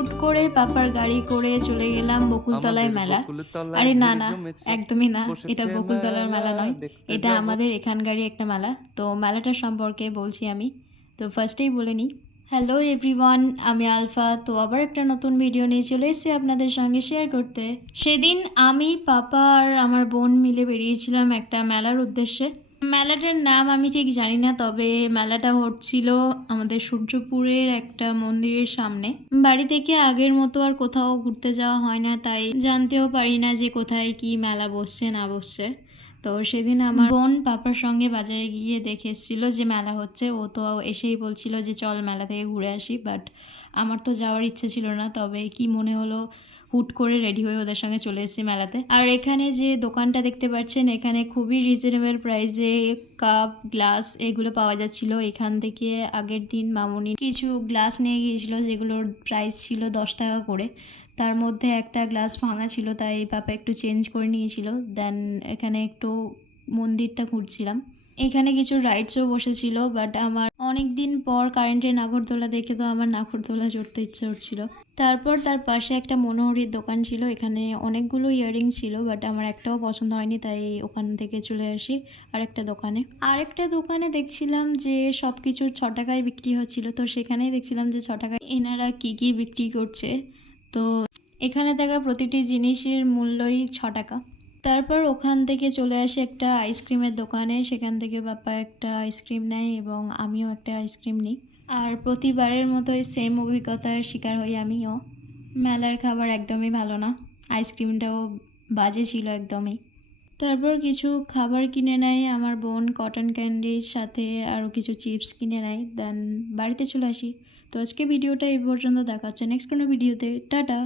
হুট করে পাপার গাড়ি করে চলে গেলাম বকুলতলায় মেলা। আরে না না, একদমই না, এটা বকুলতলার মেলা নয়, এটা আমাদের এখানকারই একটা মেলা। তো মেলাটার সম্পর্কে বলছি আমি। তো ফার্স্টেই বলে নিই, হ্যালো এভরিওয়ান, আমি আলফা। তো আবার একটা নতুন ভিডিও নিয়ে চলে এসেছি আপনাদের সঙ্গে শেয়ার করতে। সেদিন আমি, পাপা আর আমার বোন মিলে বেরিয়েছিলাম একটা মেলার উদ্দেশ্যে। মেলাটার নাম আমি ঠিক জানি না, তবে মেলাটা হচ্ছিল আমাদের সূর্যপুরের একটা মন্দিরের সামনে। বাড়ি থেকে আগের মতো আর কোথাও ঘুরতে যাওয়া হয় না, তাই জানতেও পারি না যে কোথায় কি মেলা বসছে না বসছে। তো সেদিন আমার বোন পাপার সঙ্গে বাজারে গিয়ে দেখে এসেছিলো যে মেলা হচ্ছে। ও তো এসেই বলছিল যে চল মেলা থেকে ঘুরে আসি, বাট আমার তো যাওয়ার ইচ্ছে ছিল না। তবে কি মনে হলো, হুট করে রেডি হয়ে ওদের সঙ্গে চলে এসেছি মেলাতে। আর এখানে যে দোকানটা দেখতে পাচ্ছেন, এখানে খুবই রিজনেবল প্রাইসে কাপ গ্লাস এগুলো পাওয়া যাচ্ছিল। এখান থেকে আগের দিন মামুনি কিছু গ্লাস নিয়ে গিয়েছিল, যেগুলোর প্রাইস ছিল 10 টাকা করে। তার মধ্যে একটা গ্লাস ভাঙা ছিল, তাই পাপা একটু চেঞ্জ করে নিয়েছিল। দেন এখানে একটু মন্দিরটা ঘুরছিলাম। এখানে কিছু রাইডসও বসেছিল, বাট আমার অনেক দিন পর কারেন্টের নাগরদোলা দেখে তো আমার নাগরদোলা চড়তে ইচ্ছে হচ্ছিল। তারপর তার পাশে একটা মনোহরির দোকান ছিল, এখানে অনেকগুলো ইয়াররিং ছিল, বাট আমার একটাও পছন্দ হয়নি, তাই ওখান থেকে চলে আসি আরেকটা দোকানে দেখছিলাম যে সব কিছু 6 টাকায় বিক্রি হচ্ছিল। তো সেখানেই দেখছিলাম যে 6 টাকায় এনারা কী কী বিক্রি করছে। তো এখানে থাকা প্রতিটি জিনিসের মূল্যই 6 টাকা। তারপর ওখান থেকে চলে আসে একটা আইসক্রিমের দোকানে। সেখান থেকে বাপ্পা একটা আইসক্রিম নেয় এবং আমিও একটা আইসক্রিম নিই। আর প্রতিবারের মতোই সেম অভিজ্ঞতার শিকার হই আমিও। মেলার খাবার একদমই ভালো না, আইসক্রিমটাও বাজে ছিল একদমই। তারপর কিছু খাবার কিনে নেয় আমার বোন, কটন ক্যান্ডির সাথে আরও কিছু চিপস কিনে নেয়। দেন বাড়িতে চলে আসি। তো আজকে ভিডিওটা এই পর্যন্ত, দেখা হচ্ছে নেক্সট কোনো ভিডিওতে। টাটা।